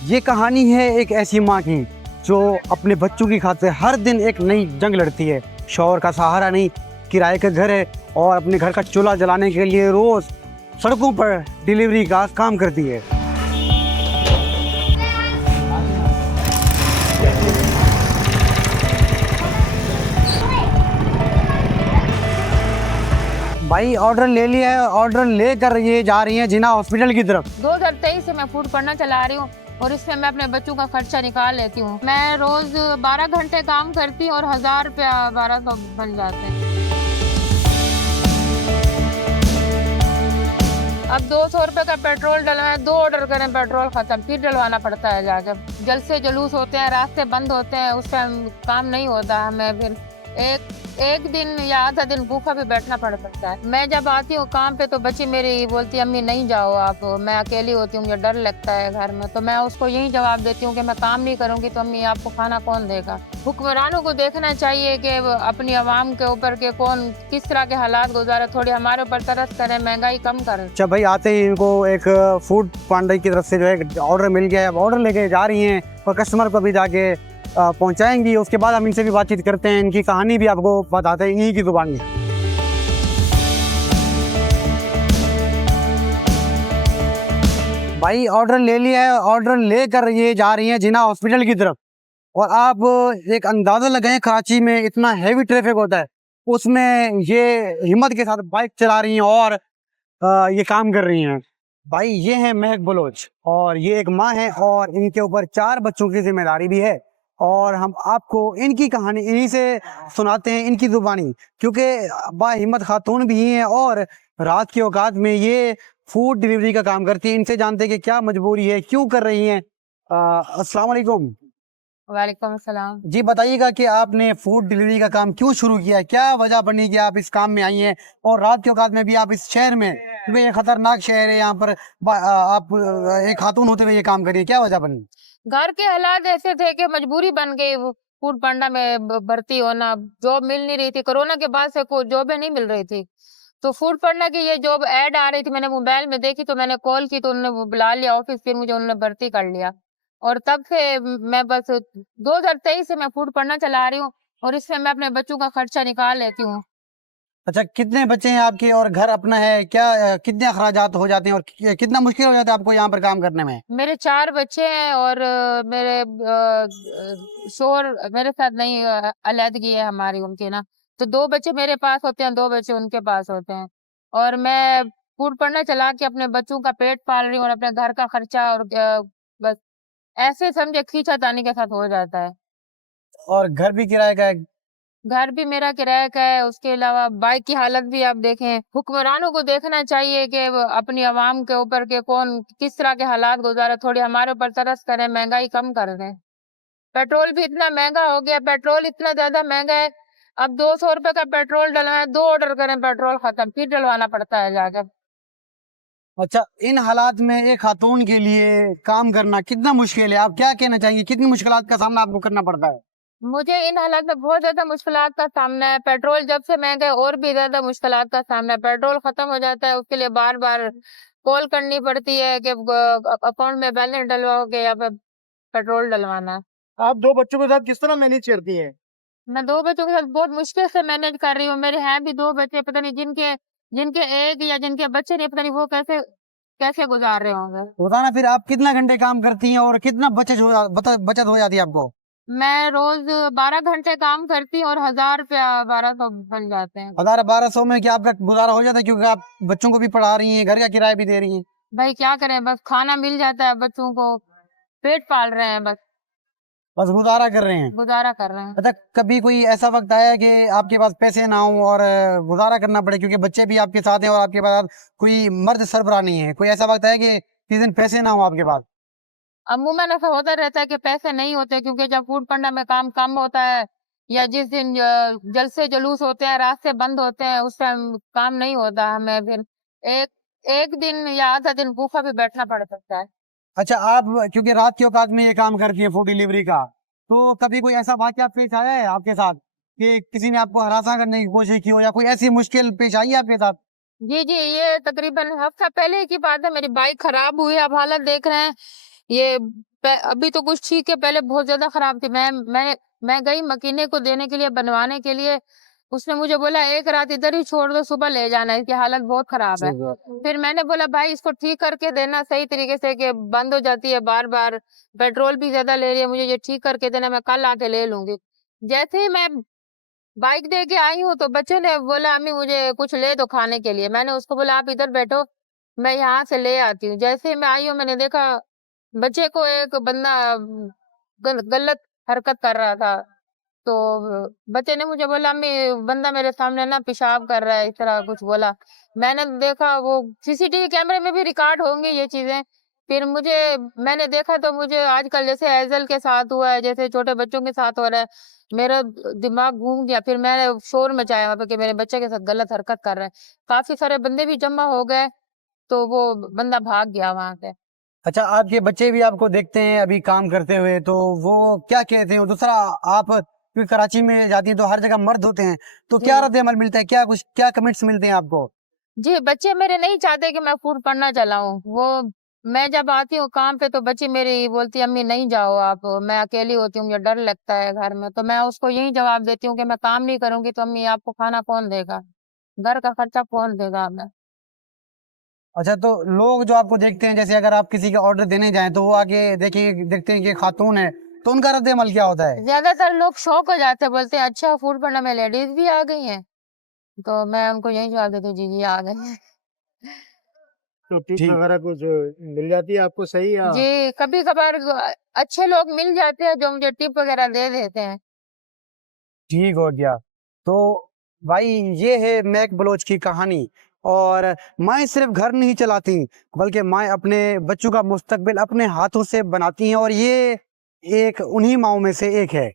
ये कहानी है एक ऐसी माँ की जो अपने बच्चों की खातिर हर दिन एक नई जंग लड़ती है। शौहर का सहारा नहीं, किराए का घर है और अपने घर का चूल्हा जलाने के लिए रोज़ सड़कों पर डिलीवरी का काम करती है। भाई ऑर्डर ले लिया है, ऑर्डर लेकर ये जा रही हैं जिना हॉस्पिटल की तरफ। 2023 से मैं फूड पढ़ना चला रही हूँ और इसमें मैं अपने बच्चों का खर्चा निकाल लेती हूँ। मैं रोज 12 घंटे काम करती हूँ और 1000 रुपया 1200 बन जाते हैं। अब 200 रुपये का पेट्रोल डलवाना, 2 ऑर्डर करें पेट्रोल खत्म, फिर डलवाना पड़ता है जाकर। जलसे जुलूस होते हैं, रास्ते बंद होते हैं, उस टाइम काम नहीं होता हमें। फिर एक दिन या आधा दिन भूखा भी बैठना पड़ सकता है। मैं जब आती हूँ काम पे तो बच्ची मेरी बोलती है अम्मी नहीं जाओ आप, मैं अकेली होती हूँ, मुझे डर लगता है घर में। तो मैं उसको यही जवाब देती हूँ कि मैं काम नहीं करूँगी तो अम्मी आपको खाना कौन देगा। हुक्मरानों को देखना चाहिए कि अपनी आवाम के ऊपर के कौन किस तरह के हालात गुजारे, थोड़ी हमारे ऊपर तरस करें, महंगाई कम करें। अच्छा भाई, आते ही इनको एक फूड पांडा की तरफ से जो है ऑर्डर मिल गया है, अब ऑर्डर लेके जा रही हैं और कस्टमर को भी जाके पहुंचाएंगी। उसके बाद हम इनसे भी बातचीत करते हैं, इनकी कहानी भी आपको बताते हैं इन्हीं की जुबान में। भाई ऑर्डर ले लिया है, ऑर्डर लेकर ये जा रही हैं जिना हॉस्पिटल की तरफ। और आप एक अंदाज़ा लगाएं, कराची में इतना हैवी ट्रैफिक होता है, उसमें ये हिम्मत के साथ बाइक चला रही हैं और ये काम कर रही हैं। भाई ये है महक बलोच और ये एक माँ है और इनके ऊपर 4 बच्चों की जिम्मेदारी भी है। और हम आपको इनकी कहानी इन्हीं से सुनाते हैं, इनकी जुबानी, क्योंकि बाहिम्मत खातून भी हैं और रात के औकात में ये फूड डिलीवरी का काम करती हैं। इनसे जानते हैं कि क्या मजबूरी है, क्यों कर रही हैं। अस्सलाम वालेकुम। वालेकुम अस्सलाम। जी बताइएगा कि आपने फूड डिलीवरी का काम क्यों शुरू किया है, क्या वजह बनी कि आप इस काम में आई हैं और रात के औकात में भी आप इस शहर में, क्योंकि ये खतरनाक शहर है, यहाँ पर आप एक खातून होते हुए ये काम करिए, क्या वजह बनी? घर के हालात ऐसे थे कि मजबूरी बन गई वो फूड पांडा में भर्ती होना। जॉब मिल नहीं रही थी, कोरोना के बाद से कोई जॉबें नहीं मिल रही थी। तो फूड पांडा की ये जॉब ऐड आ रही थी, मैंने मोबाइल में देखी तो मैंने कॉल की तो उन्होंने वो बुला लिया ऑफिस, फिर मुझे उन्होंने भर्ती कर लिया। और तब से मैं बस 2023 से मैं फूड पांडा चला रही हूँ और इसमें मैं अपने बच्चों का खर्चा निकाल लेती हूँ। अच्छा, कितने बच्चे हैं आपके और घर अपना है क्या? कितने अखराजात हो जाते हैं और कितना मुश्किल हो जाता है आपको यहाँ पर काम करने में? मेरे 4 बच्चे हैं और मेरे शोहर मेरे साथ नहीं, अलहदगी है हमारी उनकी ना। तो 2 बच्चे मेरे पास होते हैं, 2 बच्चे उनके पास होते हैं। और मैं फूड पांडा चला के अपने बच्चों का पेट पाल रही हूँ और अपने घर का खर्चा और बस ऐसे समझे खींचातानी के साथ हो जाता है। और घर भी किराए का है? घर भी मेरा किराए का है, उसके अलावा बाइक की हालत भी आप देखें। हुक्मरानों को देखना चाहिए कि वो अपनी आवाम के ऊपर के कौन किस तरह के हालात गुजारे, थोड़ी हमारे ऊपर तरस करें, महंगाई कम कर दें। पेट्रोल भी इतना महंगा हो गया, पेट्रोल इतना ज्यादा महंगा है। अब 200 रुपये का पेट्रोल डलवाना, 2 ऑर्डर करें पेट्रोल खत्म, फिर डलवाना पड़ता है जाकर। अच्छा, इन हालात में एक खातून के लिए काम करना कितना मुश्किल है, आप क्या कहना चाहेंगे, कितनी मुश्किलात का सामना आपको करना पड़ता है? मुझे इन हालात में बहुत ज्यादा मुश्किलात का सामना है। पेट्रोल जब से महंगा है और भी ज्यादा मुश्किलात का सामना है। पेट्रोल खत्म हो जाता है, उसके लिए बार बार कॉल करनी पड़ती है कि अकाउंट में बैलेंस डलवाओगे या फिर पेट्रोल डलवाना है। आप 2 बच्चों के साथ किस तरह मैनेज करती हैं? मैं 2 बच्चों के साथ बहुत मुश्किल से मैनेज कर रही हूँ। मेरे हैं भी 2 बच्चे, पता नहीं जिनके जिनके एक या जिनके बच्चे नहीं, पता नहीं वो कैसे कैसे गुजार रहे होंगे। बताना फिर, आप कितना घंटे काम करती हैं और कितना बचत हो जाती है आपको? मैं रोज 12 घंटे काम करती हूँ और 1000 रुपया 1200 बन जाते हैं। 1000-1200 में क्या आपका गुजारा हो जाता है, क्योंकि आप बच्चों को भी पढ़ा रही हैं, घर का किराया भी दे रही हैं? भाई क्या करें, बस खाना मिल जाता है बच्चों को, पेट पाल रहे हैं, बस बस गुजारा कर रहे हैं। गुजारा कर रहे हैं। अच्छा, कभी कोई ऐसा वक्त आया कि आपके पास पैसे ना हो और गुजारा करना पड़े, क्योंकि बच्चे भी आपके साथ हैं और आपके पास कोई मर्द सरबराह नहीं है, कोई ऐसा वक्त है कि किस दिन पैसे ना हो आपके पास? अमूमन ऐसा होता रहता है कि पैसे नहीं होते, क्योंकि जब फूड पांडा में काम कम होता है या जिस दिन जलसे जुलूस होते हैं, रास्ते बंद होते हैं, उस टाइम काम नहीं होता हमें। फिर एक एक दिन या आधा दिन भूखा भी बैठना पड़ सकता है। अच्छा, आप क्योंकि रात के औकात में ये काम करती है फूड डिलीवरी का, तो कभी कोई ऐसा वाकया पेश आया है आपके साथ कि किसी ने आपको हरासा करने की कोशिश की हो या कोई ऐसी मुश्किल पेश आई है आपके साथ? जी जी, ये तकरीबन हफ्ता पहले की बात है। मेरी बाइक खराब हुई, आप हालत देख रहे हैं। ये अभी तो कुछ ठीक है, पहले बहुत ज्यादा खराब थी। मैं गई मकीने को देने के लिए, बनवाने के लिए। उसने मुझे बोला एक रात इधर ही छोड़ दो, सुबह ले जाना, इसकी हालत बहुत खराब है। फिर मैंने बोला भाई इसको ठीक करके देना सही तरीके से, कि बंद हो जाती है बार बार, पेट्रोल भी ज्यादा ले रही है, मुझे ये ठीक करके देना, मैं कल आके ले लूंगी। जैसे ही मैं बाइक दे के आई हूँ, तो बच्चे ने बोला अम्मी मुझे कुछ ले दो खाने के लिए। मैंने उसको बोला आप इधर बैठो, मैं यहाँ से ले आती हूँ। जैसे ही मैं आई हूँ, मैंने देखा बच्चे को एक बंदा गलत हरकत कर रहा था। तो बच्चे ने मुझे बोला अम्मी बंदा मेरे सामने ना पेशाब कर रहा है, इस तरह कुछ बोला। मैंने देखा, वो सीसीटीवी कैमरे में भी रिकॉर्ड होंगी ये चीजें। फिर मैंने देखा, तो मुझे आजकल जैसे एजल के साथ हुआ है, जैसे छोटे बच्चों के साथ हो रहा है, मेरा दिमाग घूम गया। फिर मैंने शोर मचाया वहां पे कि मेरे बच्चे के साथ गलत हरकत कर रहे हैं। काफी सारे बंदे भी जमा हो गए, तो वो बंदा भाग गया वहां से। अच्छा, आपके बच्चे भी आपको देखते हैं अभी काम करते हुए, तो वो क्या कहते हैं? दूसरा, आप क्योंकि कराची में जाती हैं तो हर जगह मर्द होते हैं, तो क्या जी रद्द अमल मिलता है? क्या कमेंट्स मिलते हैं आपको? जी, बच्चे मेरे नहीं चाहते कि मैं फूड पढ़ना चलाऊं। वो मैं जब आती हूँ काम पे, तो बच्ची मेरी बोलती है अम्मी नहीं जाओ आप, मैं अकेली होती हूँ, मुझे डर लगता है घर में। तो मैं उसको यही जवाब देती हूँ कि मैं काम नहीं करूंगी तो अम्मी आपको खाना कौन देगा, घर का खर्चा कौन देगा मैं। अच्छा, तो लोग जो आपको देखते हैं, जैसे अगर आप किसी का ऑर्डर देने जाएं तो वो आगे देखते हैं कि खातून है, तो उनका रद्द अमल क्या होता है? ज्यादातर लोग शौक हो जाते हैं, बोलते हैं अच्छा फूड पढ़ना में लेडीज भी आ गई हैं। तो मैं उनको यही जवाब देती हूँ जी जी आ गई हैं। तो टिप ठीक वगैरह कुछ मिल जाती है आपको सही, या जी, कभी कभार अच्छे लोग मिल जाते हैं जो मुझे टिप वगैरह दे देते हैं। ठीक हो गया। तो भाई, ये है मैक बलोच की कहानी। और माएँ सिर्फ घर नहीं चलाती, बल्कि माएँ अपने बच्चों का मुस्तकबिल अपने हाथों से बनाती हैं, और ये एक उन्हीं माँओं में से एक है।